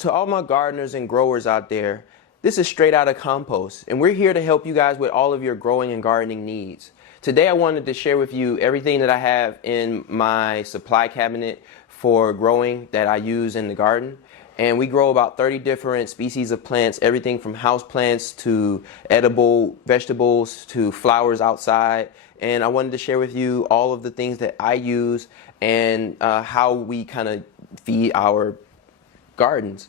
to all my gardeners and growers out there, this is Straight Outta Compost, and we're here to help you guys with all of your growing and gardening needs. Today I wanted to share with you everything that I have in my supply cabinet for growing that I use in the garden. And we grow about 30 different species of plants, everything from house plants to edible vegetables to flowers outside. And I wanted to share with you all of the things that I use and how we kind of feed our gardens.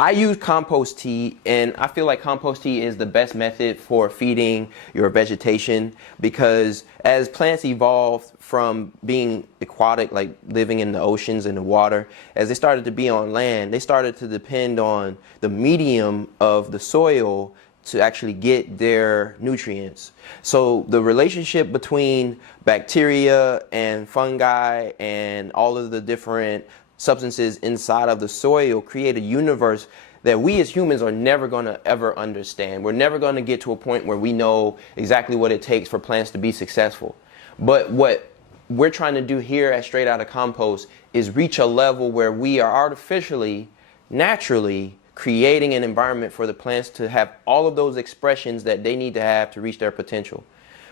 I use compost tea, and I feel like compost tea is the best method for feeding your vegetation, because as plants evolved from being aquatic, like living in the oceans and the water, as they started to be on land, they started to depend on the medium of the soil to actually get their nutrients. So the relationship between bacteria and fungi and all of the different substances inside of the soil create a universe that we as humans are never going to ever understand. We're never going to get to a point where we know exactly what it takes for plants to be successful. But what we're trying to do here at Straight Outta Compost is reach a level where we are artificially, naturally creating an environment for the plants to have all of those expressions that they need to have to reach their potential.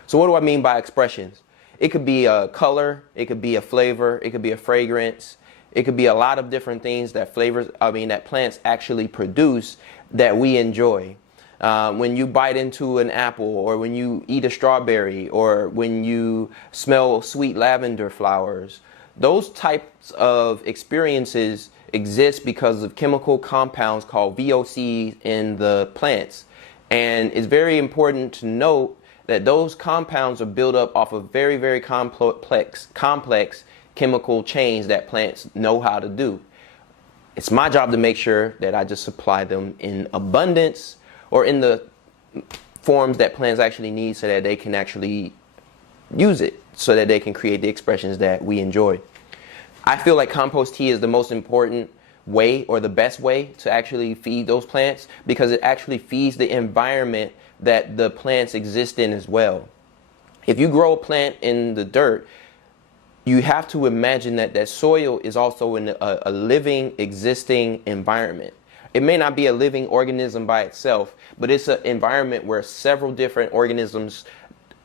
So what do I mean by expressions? It could be a color, it could be a flavor, it could be a fragrance. It could be a lot of different things that that plants actually produce that we enjoy. When you bite into an apple, or when you eat a strawberry, or when you smell sweet lavender flowers, those types of experiences exist because of chemical compounds called VOCs in the plants. And it's very important to note that those compounds are built up off of very, very complex chemical chains that plants know how to do. It's my job to make sure that I just supply them in abundance, or in the forms that plants actually need, so that they can actually use it, so that they can create the expressions that we enjoy. I feel like compost tea is the most important way, or the best way, to actually feed those plants, because it actually feeds the environment that the plants exist in as well. If you grow a plant in the dirt, you have to imagine that that soil is also in a living, existing environment. It may not be a living organism by itself, but it's an environment where several different organisms,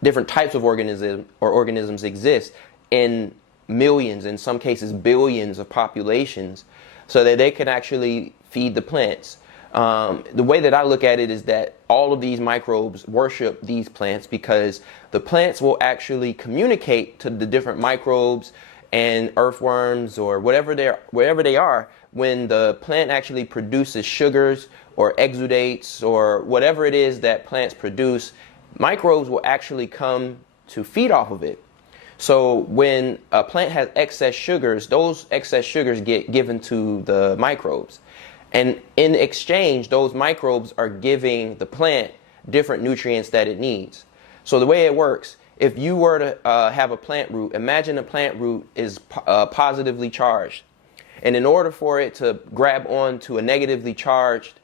different types of organisms exist in millions, in some cases billions of populations, so that they can actually feed the plants. The way that I look at it is that all of these microbes worship these plants, because the plants will actually communicate to the different microbes and earthworms, or wherever they are, when the plant actually produces sugars or exudates or whatever it is that plants produce. Microbes will actually come to feed off of it. So when a plant has excess sugars, those excess sugars get given to the microbes. And in exchange, those microbes are giving the plant different nutrients that it needs. So the way it works, if you were to have a plant root, imagine a plant root is positively charged. And in order for it to grab onto a negatively charged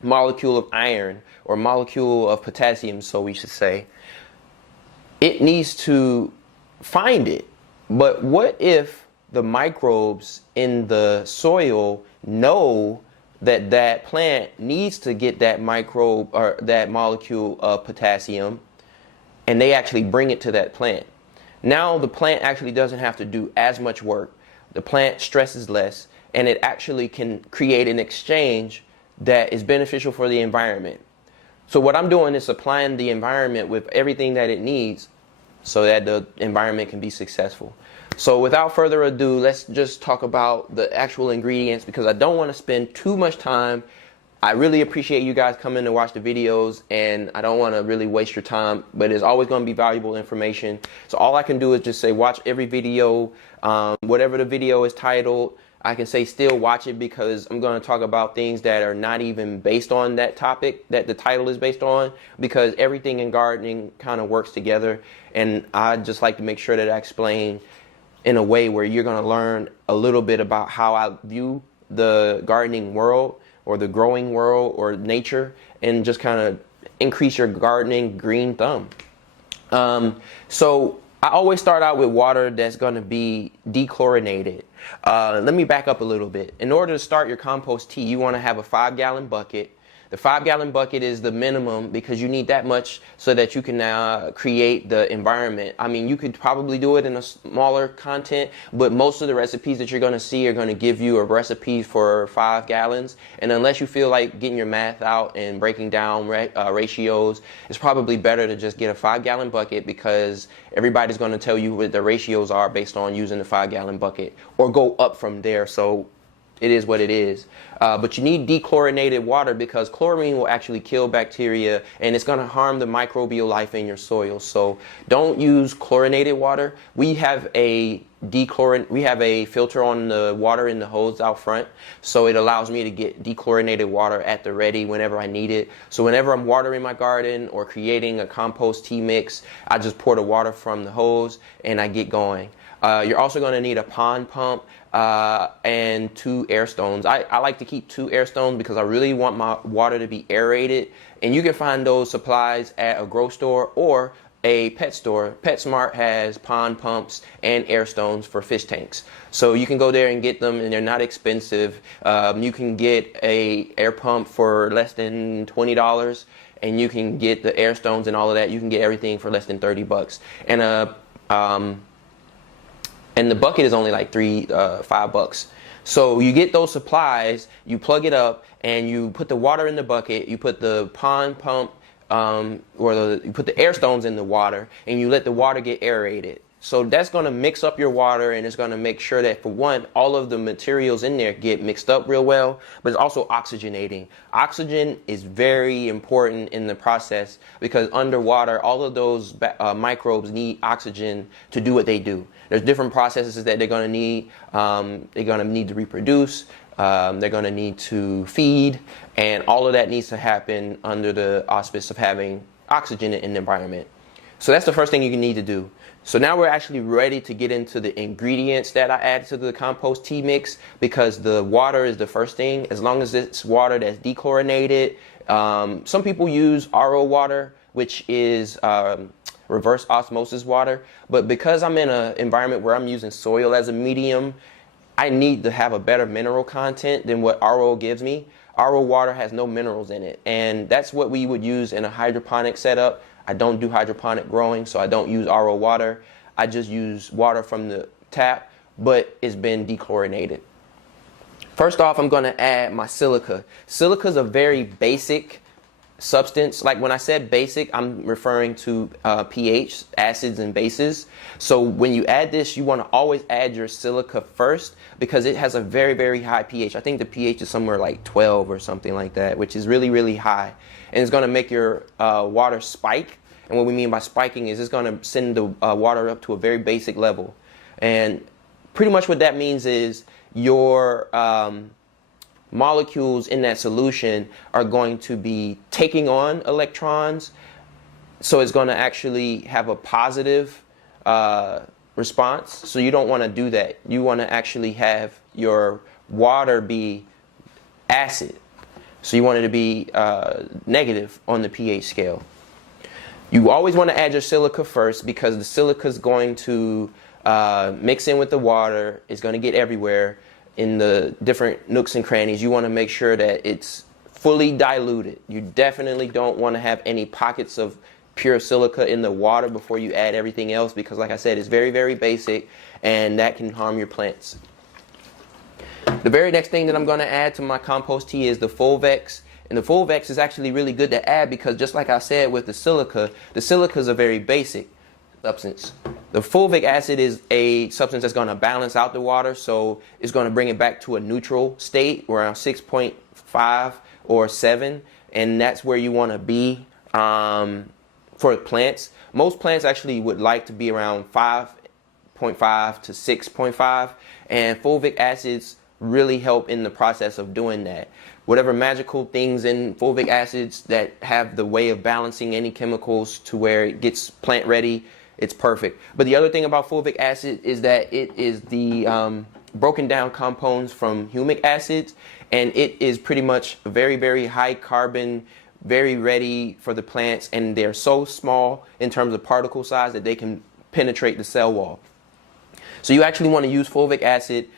molecule of iron, or molecule of potassium, so we should say, it needs to find it. But what if the microbes in the soil know that that plant needs to get that microbe, or that molecule of potassium, and they actually bring it to that plant? Now the plant actually doesn't have to do as much work. The plant stresses less, and it actually can create an exchange that is beneficial for the environment. So what I'm doing is supplying the environment with everything that it needs, so that the environment can be successful. So without further ado, let's just talk about the actual ingredients, because I don't want to spend too much time. I really appreciate you guys coming to watch the videos, and I don't want to really waste your time, but it's always going to be valuable information. So all I can do is just say watch every video. Whatever the video is titled, I can say still watch it, because I'm going to talk about things that are not even based on that topic that the title is based on, because everything in gardening kind of works together. And I just like to make sure that I explain in a way where you're going to learn a little bit about how I view the gardening world, or the growing world, or nature, and just kind of increase your gardening green thumb. So I always start out with water that's going to be dechlorinated. Let me back up a little bit. In order to start your compost tea, you want to have a 5-gallon bucket. The 5-gallon bucket is the minimum because you need that much so that you can create the environment. I mean, you could probably do it in a smaller content, but most of the recipes that you're going to see are going to give you a recipe for 5 gallons. And unless you feel like getting your math out and breaking down ratios, it's probably better to just get a 5-gallon bucket because everybody's going to tell you what the ratios are based on using the 5-gallon bucket, or go up from there. So it is what it is. But you need dechlorinated water because chlorine will actually kill bacteria and it's going to harm the microbial life in your soil. So don't use chlorinated water. We have a filter on the water in the hose out front, so it allows me to get dechlorinated water at the ready whenever I need it. So whenever I'm watering my garden or creating a compost tea mix, I just pour the water from the hose and I get going. You're also going to need a pond pump and 2 air stones. I like to keep 2 air stones because I really want my water to be aerated. And you can find those supplies at a grocery store or a pet store. PetSmart has pond pumps and air stones for fish tanks. So you can go there and get them, and they're not expensive. You can get a air pump for less than $20, and you can get the air stones and all of that. You can get everything for less than $30. And the bucket is only like $5. So you get those supplies, you plug it up, and you put the water in the bucket, you put the pond pump, you put the air stones in the water, and you let the water get aerated. So that's going to mix up your water, and it's going to make sure that, for one, all of the materials in there get mixed up real well, but it's also oxygenating. Oxygen is very important in the process because underwater, all of those microbes need oxygen to do what they do. There's different processes that they're going to need. They're going to need to reproduce. They're going to need to feed, and all of that needs to happen under the auspice of having oxygen in the environment. So that's the first thing you need to do. So now we're actually ready to get into the ingredients that I add to the compost tea mix, because the water is the first thing. As long as it's water that's dechlorinated. Some people use RO water, which is reverse osmosis water. But because I'm in an environment where I'm using soil as a medium, I need to have a better mineral content than what RO gives me. RO water has no minerals in it, and that's what we would use in a hydroponic setup. I don't do hydroponic growing, so I don't use RO water. I just use water from the tap, but it's been dechlorinated. First off, I'm going to add my silica. Silica is a very basic substance. Like when I said basic, I'm referring to pH, acids and bases. So when you add this, you want to always add your silica first because it has a very, very high pH. I think the pH is somewhere like 12 or something like that, which is really, really high. And it's going to make your water spike. And what we mean by spiking is it's going to send the water up to a very basic level. And pretty much what that means is your molecules in that solution are going to be taking on electrons. So it's going to actually have a positive response. So you don't want to do that. You want to actually have your water be acid. So you want it to be negative on the pH scale. You always want to add your silica first because the silica is going to mix in with the water. It's going to get everywhere in the different nooks and crannies. You want to make sure that it's fully diluted. You definitely don't want to have any pockets of pure silica in the water before you add everything else because, like I said, it's very, very basic and that can harm your plants. The very next thing that I'm going to add to my compost tea is the Fulvex. And the Fulvex is actually really good to add because, just like I said with the silica is a very basic substance. The fulvic acid is a substance that's going to balance out the water, so it's going to bring it back to a neutral state around 6.5 or 7, and that's where you want to be for plants. Most plants actually would like to be around 5.5 to 6.5, and fulvic acids really help in the process of doing that. Whatever magical things in fulvic acids that have the way of balancing any chemicals to where it gets plant ready, it's perfect. But the other thing about fulvic acid is that it is the broken down compounds from humic acids, and it is pretty much very, very high carbon, very ready for the plants, and they're so small in terms of particle size that they can penetrate the cell wall. So you actually want to use fulvic acid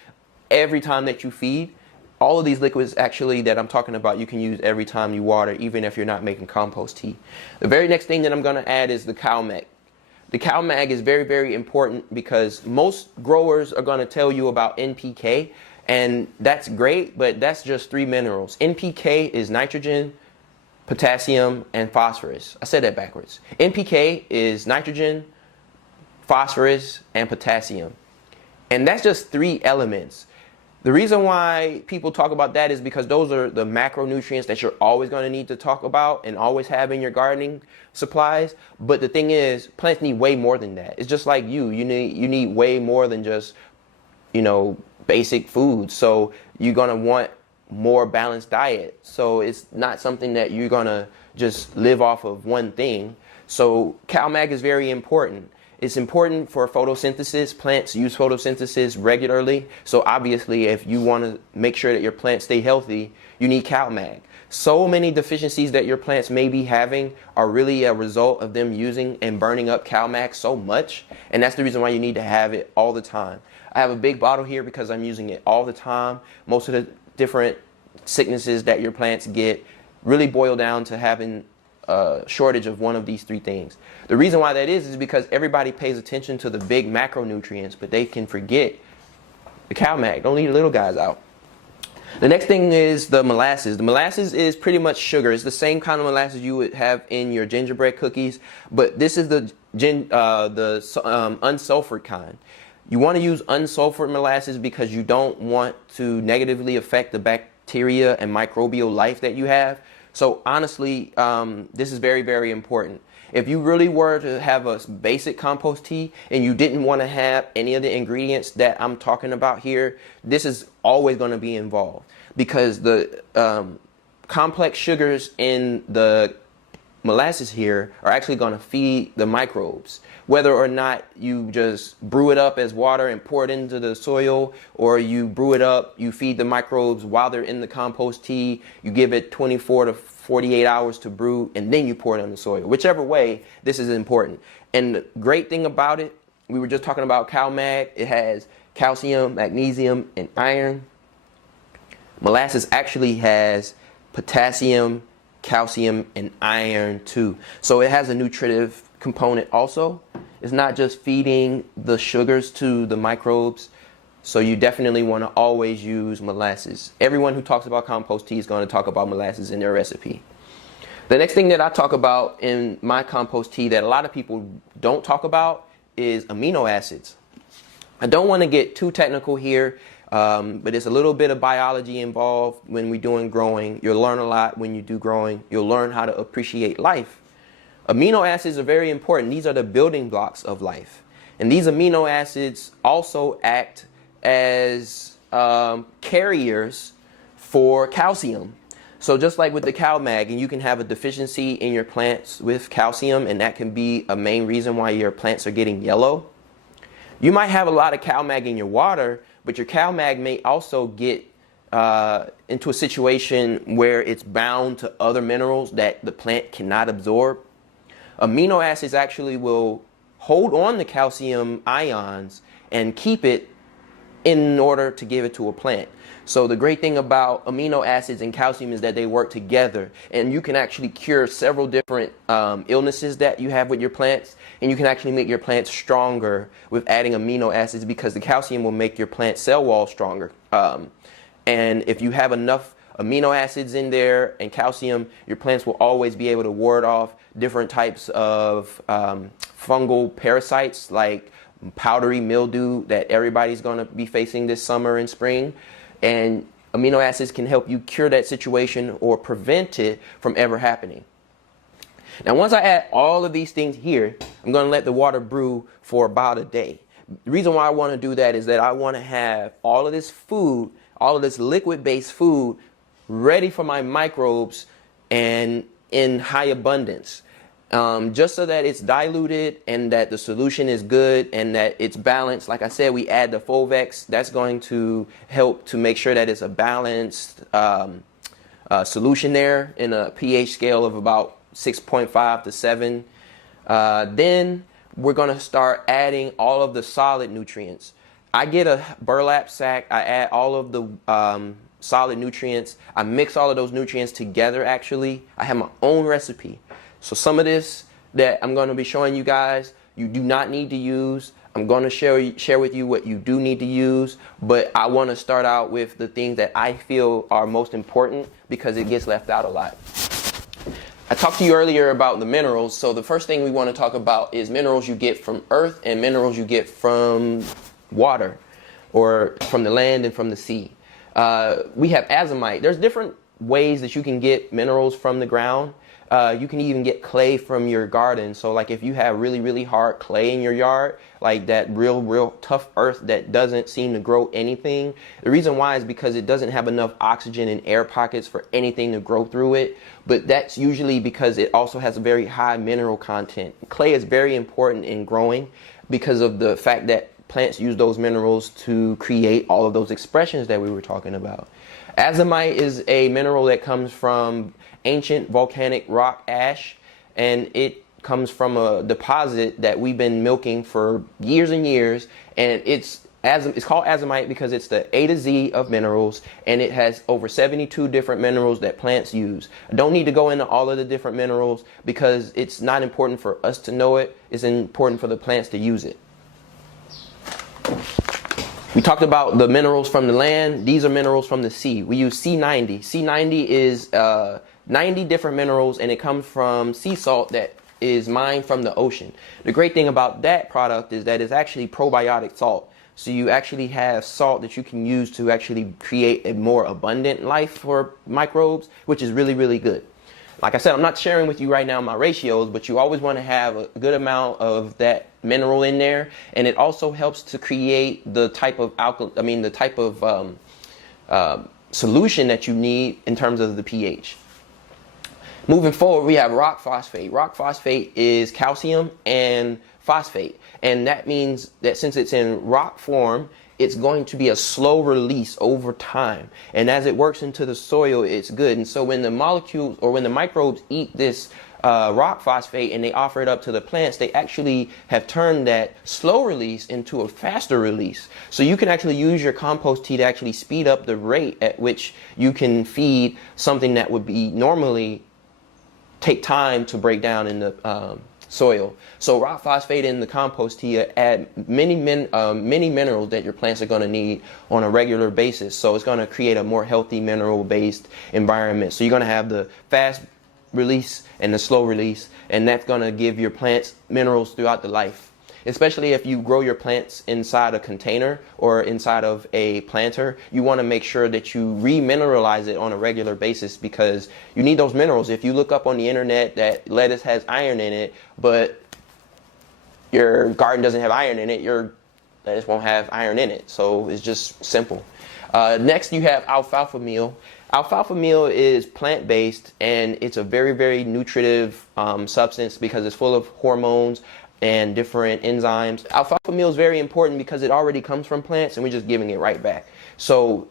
every time that you feed. All of these liquids actually that I'm talking about, you can use every time you water, even if you're not making compost tea. The very next thing that I'm going to add is the cow mag. The cow mag is very, very important because most growers are going to tell you about NPK, and that's great, but that's just 3 minerals. NPK is nitrogen, potassium, and phosphorus. I said that backwards. NPK is nitrogen, phosphorus, and potassium. And that's just 3 elements. The reason why people talk about that is because those are the macronutrients that you're always going to need to talk about and always have in your gardening supplies. But the thing is, plants need way more than that. It's just like you need way more than just, basic food. So you're going to want more balanced diet. So it's not something that you're going to just live off of one thing. So cow mag is very important. It's important for photosynthesis. Plants use photosynthesis regularly. So obviously, if you want to make sure that your plants stay healthy, you need cow mag. So many deficiencies that your plants may be having are really a result of them using and burning up cow mag so much. And that's the reason why you need to have it all the time. I have a big bottle here because I'm using it all the time. Most of the different sicknesses that your plants get really boil down to having a shortage of one of these 3 things. The reason why that is because everybody pays attention to the big macronutrients, but they can forget the cow mag. Don't leave the little guys out. The next thing is the molasses. The molasses is pretty much sugar. It's the same kind of molasses you would have in your gingerbread cookies, but this is the unsulfured kind. You want to use unsulfured molasses because you don't want to negatively affect the bacteria and microbial life that you have. So honestly, this is very, very important. If you really were to have a basic compost tea and you didn't want to have any of the ingredients that I'm talking about here, this is always going to be involved because the complex sugars in the molasses here are actually going to feed the microbes. Whether or not you just brew it up as water and pour it into the soil, or you brew it up, you feed the microbes while they're in the compost tea, you give it 24 to 48 hours to brew, and then you pour it on the soil. Whichever way, this is important. And the great thing about it, we were just talking about cow mag, it has calcium, magnesium, and iron. Molasses actually has potassium, calcium, and iron too. So it has a nutritive component also. It's not just feeding the sugars to the microbes. So you definitely want to always use molasses. Everyone who talks about compost tea is going to talk about molasses in their recipe. The next thing that I talk about in my compost tea that a lot of people don't talk about is amino acids. I don't want to get too technical here, but there's a little bit of biology involved when we're doing growing. You'll learn a lot when you do growing. You'll learn how to appreciate life. Amino acids are very important. These are the building blocks of life. And these amino acids also act as carriers for calcium. So just like with the cow mag, and you can have a deficiency in your plants with calcium, and that can be a main reason why your plants are getting yellow. You might have a lot of cow mag in your water, but your cow mag may also get into a situation where it's bound to other minerals that the plant cannot absorb. Amino acids actually will hold on to calcium ions and keep it in order to give it to a plant. So the great thing about amino acids and calcium is that they work together, and you can actually cure several different illnesses that you have with your plants, and you can actually make your plants stronger with adding amino acids because the calcium will make your plant cell wall stronger. And if you have enough amino acids in there and calcium, your plants will always be able to ward off different types of fungal parasites like powdery mildew that everybody's going to be facing this summer and spring. And amino acids can help you cure that situation or prevent it from ever happening. Now, once I add all of these things here, I'm going to let the water brew for about a day. The reason why I want to do that is that I want to have all of this food, all of this liquid-based food ready for my microbes and in high abundance. Just so that it's diluted and that the solution is good and that it's balanced. Like I said, we add the Fulvex. That's going to help to make sure that it's a balanced solution there in a pH scale of about 6.5 to 7. Then we're going to start adding all of the solid nutrients. I get a burlap sack. I add all of the solid nutrients. I mix all of those nutrients together. Actually, I have my own recipe. So some of this that I'm going to be showing you guys, you do not need to use. I'm going to share with you what you do need to use, but I want to start out with the things that I feel are most important because it gets left out a lot. I talked to you earlier about the minerals, so the first thing we want to talk about is minerals you get from earth and minerals you get from water or from the land and from the sea. We have azomite. There's different ways that you can get minerals from the ground. You can even get clay from your garden. So like if you have really, really hard clay in your yard, like that real tough earth that doesn't seem to grow anything, the reason why is because it doesn't have enough oxygen and air pockets for anything to grow through it. But that's usually because it also has a very high mineral content. Clay is very important in growing because of the fact that plants use those minerals to create all of those expressions that we were talking about. Azomite is a mineral that comes from ancient volcanic rock ash, and it comes from a deposit that we've been milking for years and years, and it's called azomite because it's the A to Z of minerals, and it has over 72 different minerals that plants use. I don't need to go into all of the different minerals because it's not important for us to know it. It's important for the plants to use it. We talked about the minerals from the land. These are minerals from the sea. We use C90. C90 is 90 different minerals, and it comes from sea salt that is mined from the ocean. The great thing about that product is that it's actually probiotic salt. So you actually have salt that you can use to actually create a more abundant life for microbes, which is really, really good. Like I said, I'm not sharing with you right now my ratios, but you always want to have a good amount of that mineral in there, and it also helps to create the type of solution that you need in terms of the pH. Moving forward, we have rock phosphate. Rock phosphate is calcium and phosphate, and that means that since it's in rock form, it's going to be a slow release over time, and as it works into the soil, it's good. And so when the molecules or when the microbes eat this rock phosphate and they offer it up to the plants, they actually have turned that slow release into a faster release. So you can actually use your compost tea to actually speed up the rate at which you can feed something that would be normally take time to break down in the soil. So rock phosphate in the compost tea add many minerals that your plants are going to need on a regular basis. So it's going to create a more healthy mineral-based environment. So you're going to have the fast release and the slow release, and that's going to give your plants minerals throughout the life. Especially if you grow your plants inside a container or inside of a planter, you want to make sure that you remineralize it on a regular basis because you need those minerals. If you look up on the internet that lettuce has iron in it, but your garden doesn't have iron in it, your lettuce won't have iron in it. So it's just simple. Next, you have alfalfa meal. Alfalfa meal is plant-based, and it's a very, very nutritive substance because it's full of hormones and different enzymes. Alfalfa meal is very important because it already comes from plants and we're just giving it right back. So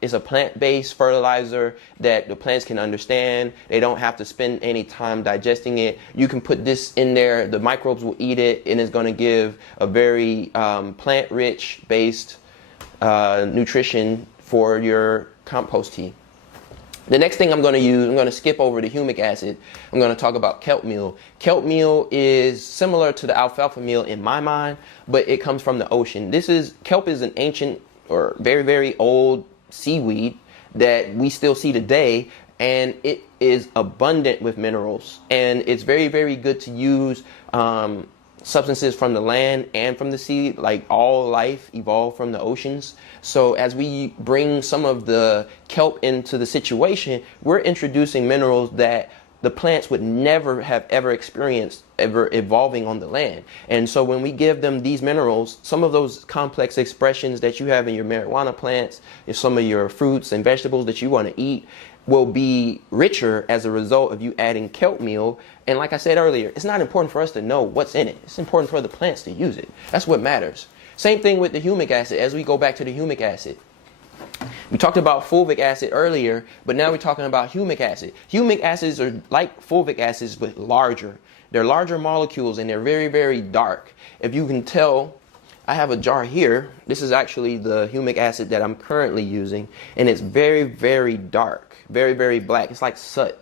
it's a plant-based fertilizer that the plants can understand. They don't have to spend any time digesting it. You can put this in there, the microbes will eat it, and it's going to give a very plant-rich based nutrition for your compost tea. The next thing I'm going to use, I'm going to skip over the humic acid. I'm going to talk about kelp meal. Kelp meal is similar to the alfalfa meal in my mind, but it comes from the ocean. Kelp is an ancient or very, very old seaweed that we still see today, and it is abundant with minerals. And it's very, very good to use substances from the land and from the sea. Like all life evolved from the oceans. So as we bring some of the kelp into the situation, we're introducing minerals that the plants would never have ever experienced ever evolving on the land. And so when we give them these minerals, some of those complex expressions that you have in your marijuana plants, and some of your fruits and vegetables that you want to eat, will be richer as a result of you adding kelp meal. And like I said earlier, it's not important for us to know what's in it. It's important for the plants to use it. That's what matters. Same thing with the humic acid. As we go back to the humic acid, we talked about fulvic acid earlier, but now we're talking about humic acid. Humic acids are like fulvic acids, but larger. They're larger molecules and they're very, very dark. If you can tell, I have a jar here. This is actually the humic acid that I'm currently using, and it's very, very dark, very, very black. It's like soot.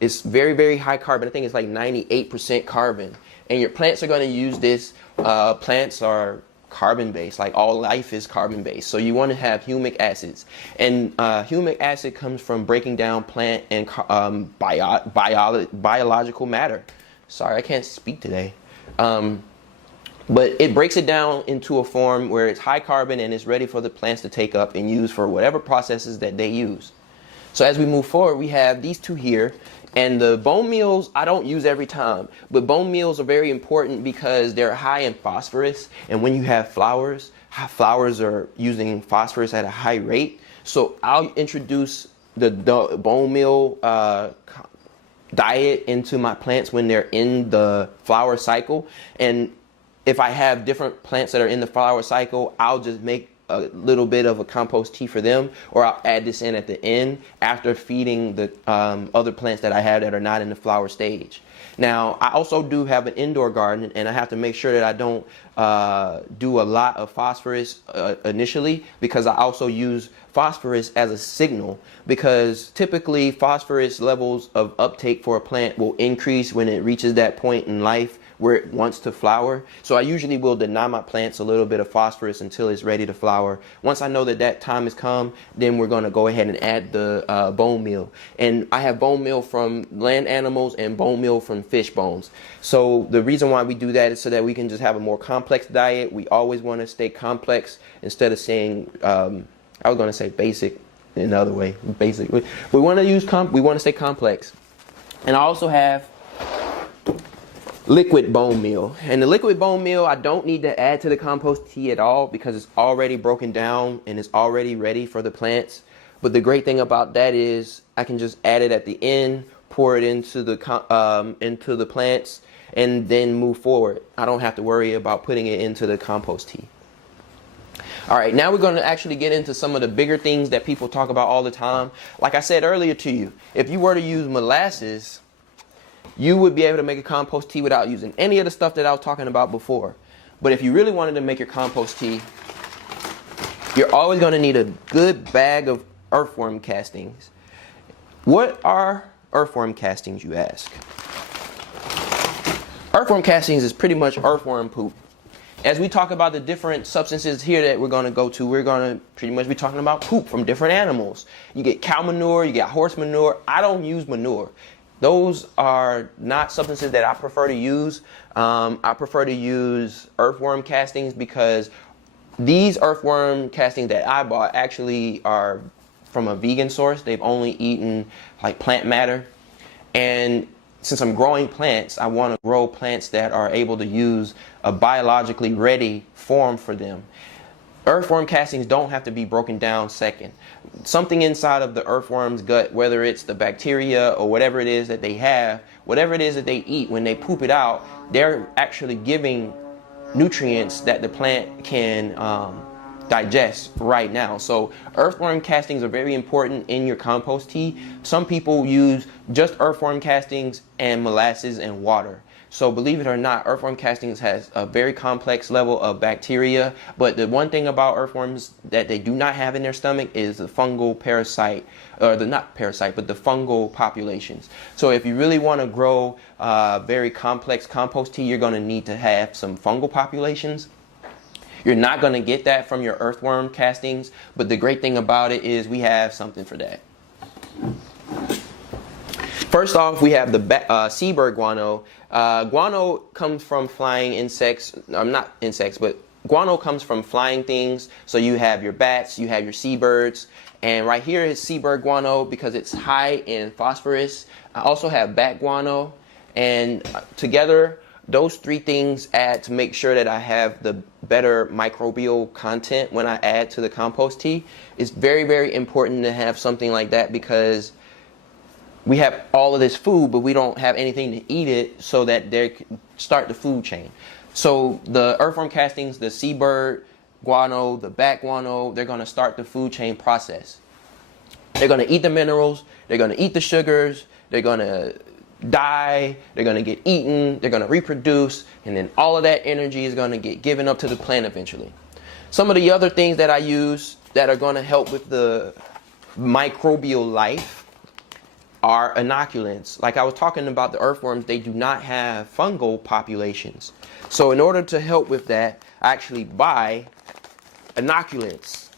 It's very, very high carbon. I think it's like 98% carbon. And your plants are going to use this. Plants are carbon based, like all life is carbon based. So you want to have humic acids. And humic acid comes from breaking down plant and biological matter. Sorry, I can't speak today. But it breaks it down into a form where it's high carbon and it's ready for the plants to take up and use for whatever processes that they use. So as we move forward, we have these two here. And the bone meals, I don't use every time, but bone meals are very important because they're high in phosphorus. And when you have flowers, flowers are using phosphorus at a high rate. So I'll introduce the bone meal diet into my plants when they're in the flower cycle. And if I have different plants that are in the flower cycle, I'll just make a little bit of a compost tea for them, or I'll add this in at the end after feeding the other plants that I have that are not in the flower stage. Now, I also do have an indoor garden, and I have to make sure that I don't do a lot of phosphorus initially, because I also use phosphorus as a signal, because typically phosphorus levels of uptake for a plant will increase when it reaches that point in life where it wants to flower. So I usually will deny my plants a little bit of phosphorus until it's ready to flower. Once I know that that time has come, then we're going to go ahead and add the bone meal. And I have bone meal from land animals and bone meal from fish bones. So the reason why we do that is so that we can just have a more complex diet. We always want to stay complex instead of saying, I was going to say basic in another way, basic. We want to use, we want to stay complex. And I also have liquid bone meal. And the liquid bone meal, I don't need to add to the compost tea at all because it's already broken down and it's already ready for the plants. But the great thing about that is I can just add it at the end, pour it into the plants, and then move forward. I don't have to worry about putting it into the compost tea. All right, now we're going to actually get into some of the bigger things that people talk about all the time. Like I said earlier to you, if you were to use molasses, you would be able to make a compost tea without using any of the stuff that I was talking about before. But if you really wanted to make your compost tea, you're always going to need a good bag of earthworm castings. What are earthworm castings, you ask? Earthworm castings is pretty much earthworm poop. As we talk about the different substances here that we're going to go to, we're going to pretty much be talking about poop from different animals. You get cow manure, you get horse manure. I don't use manure. Those are not substances that I prefer to use. I prefer to use earthworm castings because these earthworm castings that I bought actually are from a vegan source. They've only eaten like plant matter. And since I'm growing plants, I want to grow plants that are able to use a biologically ready form for them. Earthworm castings don't have to be broken down second. Something inside of the earthworm's gut, whether it's the bacteria or whatever it is that they have, whatever it is that they eat, when they poop it out, they're actually giving nutrients that the plant can digest right now. So earthworm castings are very important in your compost tea. Some people use just earthworm castings and molasses and water. So believe it or not, earthworm castings has a very complex level of bacteria. But the one thing about earthworms that they do not have in their stomach is the fungal parasite, or not parasite, but the fungal populations. So if you really want to grow very complex compost tea, you're going to need to have some fungal populations. You're not going to get that from your earthworm castings, but the great thing about it is we have something for that. First off, we have the seabird guano. Guano comes from flying insects, not insects, but guano comes from flying things. So you have your bats, you have your seabirds, and right here is seabird guano because it's high in phosphorus. I also have bat guano, and together those three things add to make sure that I have the better microbial content when I add to the compost tea. It's very, very important to have something like that because we have all of this food, but we don't have anything to eat it so that they start the food chain. So the earthworm castings, the seabird guano, the bat guano, they're going to start the food chain process. They're going to eat the minerals, they're going to eat the sugars, they're going to die, they're going to get eaten, they're going to reproduce, and then all of that energy is going to get given up to the plant eventually. Some of the other things that I use that are going to help with the microbial life are inoculants. Like I was talking about the earthworms, they do not have fungal populations. So in order to help with that, I actually buy inoculants.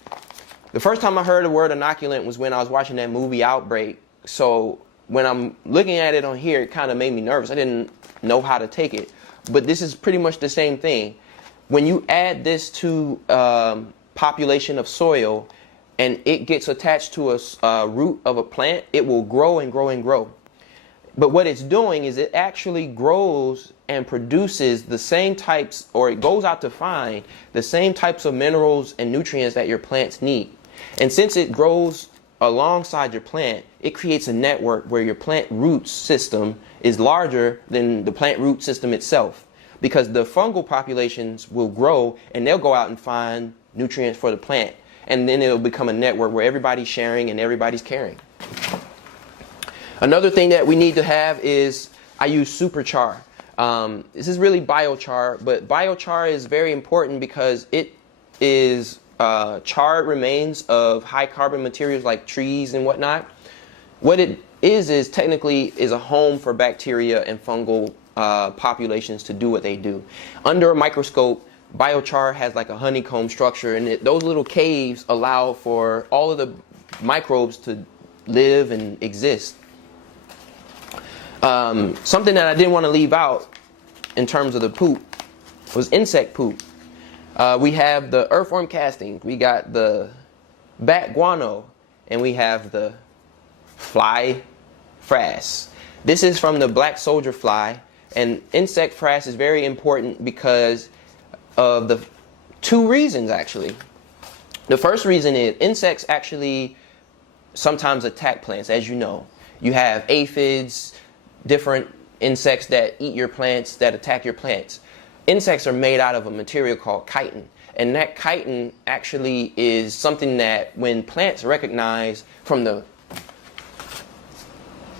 The first time I heard the word inoculant was when I was watching that movie Outbreak. So when I'm looking at it on here, it kind of made me nervous. I didn't know how to take it. But this is pretty much the same thing. When you add this to population of soil and it gets attached to a root of a plant, it will grow and grow and grow. But what it's doing is it actually grows and produces the same types, or it goes out to find the same types of minerals and nutrients that your plants need. And since it grows alongside your plant, it creates a network where your plant root system is larger than the plant root system itself, because the fungal populations will grow and they'll go out and find nutrients for the plant, and then it'll become a network where everybody's sharing and everybody's caring. Another thing that we need to have is I use superchar. This is really biochar, but biochar is very important because it is charred remains of high carbon materials like trees and whatnot. What it is technically is a home for bacteria and fungal populations to do what they do. Under a microscope, biochar has like a honeycomb structure, and those little caves allow for all of the microbes to live and exist. Something that I didn't want to leave out in terms of the poop was insect poop. We have the earthworm casting, we got the bat guano, and we have the fly frass. This is from the black soldier fly, and insect frass is very important because of the two reasons actually. The first reason is insects actually sometimes attack plants, as you know. You have aphids, different insects that eat your plants, that attack your plants. Insects are made out of a material called chitin, and that chitin actually is something that when plants recognize from the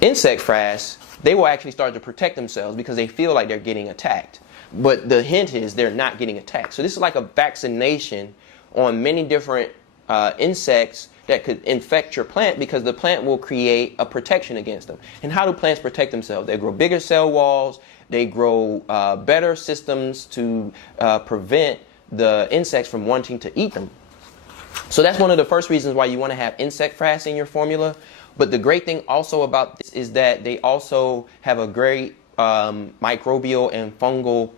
insect frass, they will actually start to protect themselves because they feel like they're getting attacked. But the hint is they're not getting attacked. So this is like a vaccination on many different insects that could infect your plant, because the plant will create a protection against them. And how do plants protect themselves? They grow bigger cell walls, they grow better systems to prevent the insects from wanting to eat them. So that's one of the first reasons why you want to have insect frass in your formula. But the great thing also about this is that they also have a great microbial and fungal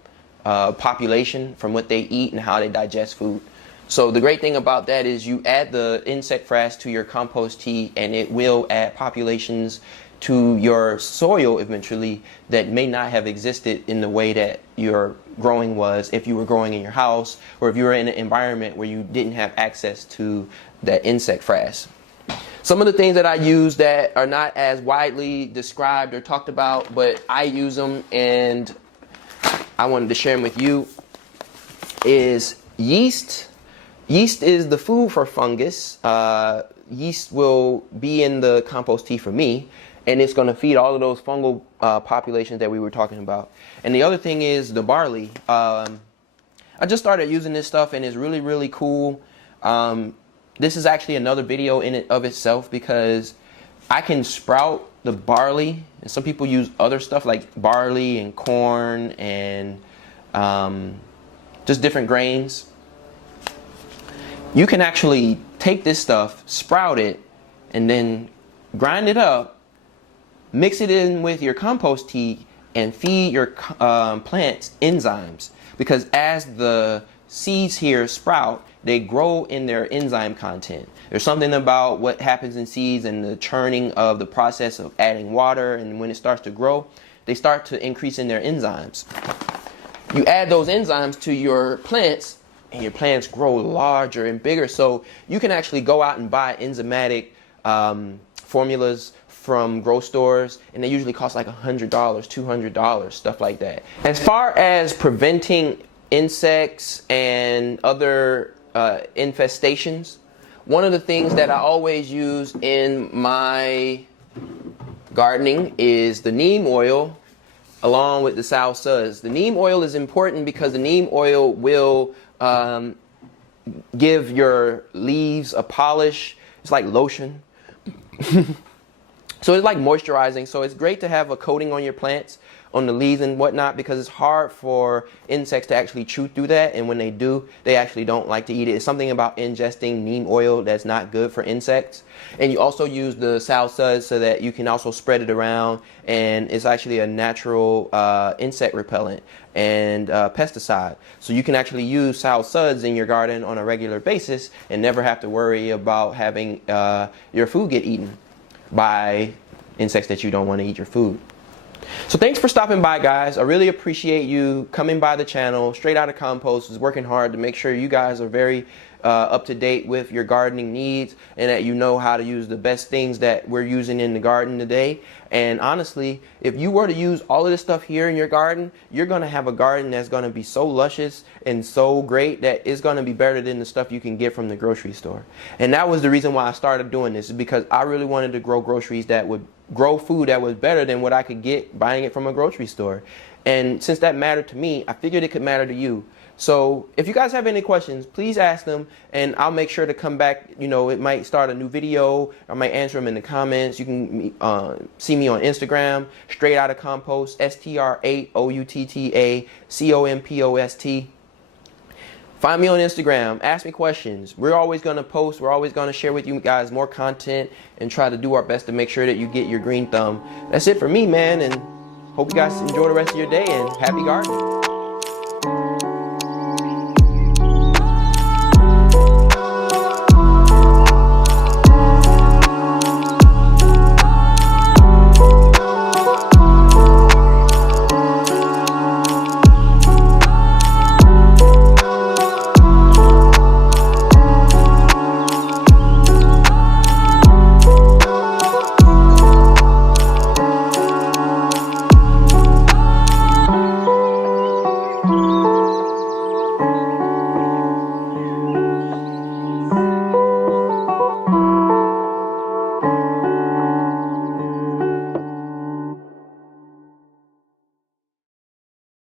population from what they eat and how they digest food. So the great thing about that is you add the insect frass to your compost tea, and it will add populations to your soil eventually that may not have existed in the way that your growing was if you were growing in your house, or if you were in an environment where you didn't have access to that insect frass. Some of the things that I use that are not as widely described or talked about, but I use them and I wanted to share them with you, is yeast. Yeast is the food for fungus. Yeast will be in the compost tea for me, and it's going to feed all of those fungal populations that we were talking about. And the other thing is the barley. I just started using this stuff, and it's really, really cool. This is actually another video in and of itself, because I can sprout the barley, and some people use other stuff like barley and corn and just different grains. You can actually take this stuff, sprout it, and then grind it up, mix it in with your compost tea, and feed your plants enzymes. Because as the seeds here sprout, they grow in their enzyme content. There's something about what happens in seeds and the churning of the process of adding water, and when it starts to grow, they start to increase in their enzymes. You add those enzymes to your plants, and your plants grow larger and bigger. So you can actually go out and buy enzymatic formulas from grocery stores, and they usually cost like $100, $200, stuff like that. As far as preventing insects and other infestations, one of the things that I always use in my gardening is the neem oil along with the sow suds. The neem oil is important because the neem oil will give your leaves a polish. It's like lotion. So it's like moisturizing. So it's great to have a coating on your plants, on the leaves and whatnot, because it's hard for insects to actually chew through that. And when they do, they actually don't like to eat it. It's something about ingesting neem oil that's not good for insects. And you also use the sow suds so that you can also spread it around. And it's actually a natural insect repellent and pesticide. So you can actually use sow suds in your garden on a regular basis and never have to worry about having your food get eaten by insects that you don't want to eat your food. So thanks for stopping by, guys. I really appreciate you coming by the channel. Straight Out of Compost is working hard to make sure you guys are very up to date with your gardening needs and that you know how to use the best things that we're using in the garden today. And honestly, if you were to use all of this stuff here in your garden, you're going to have a garden that's going to be so luscious and so great that it's going to be better than the stuff you can get from the grocery store. And that was the reason why I started doing this, is because I really wanted to grow groceries that would grow food that was better than what I could get buying it from a grocery store. And since that mattered to me, I figured it could matter to you. So if you guys have any questions, please ask them and I'll make sure to come back. You know, it might start a new video. I might answer them in the comments. You can see me on Instagram, Straight Out of Compost, STR8OUTTACOMPOST. Find me on Instagram. Ask me questions. We're always going to post. We're always going to share with you guys more content and try to do our best to make sure that you get your green thumb. That's it for me, man. And hope you guys enjoy the rest of your day and happy gardening.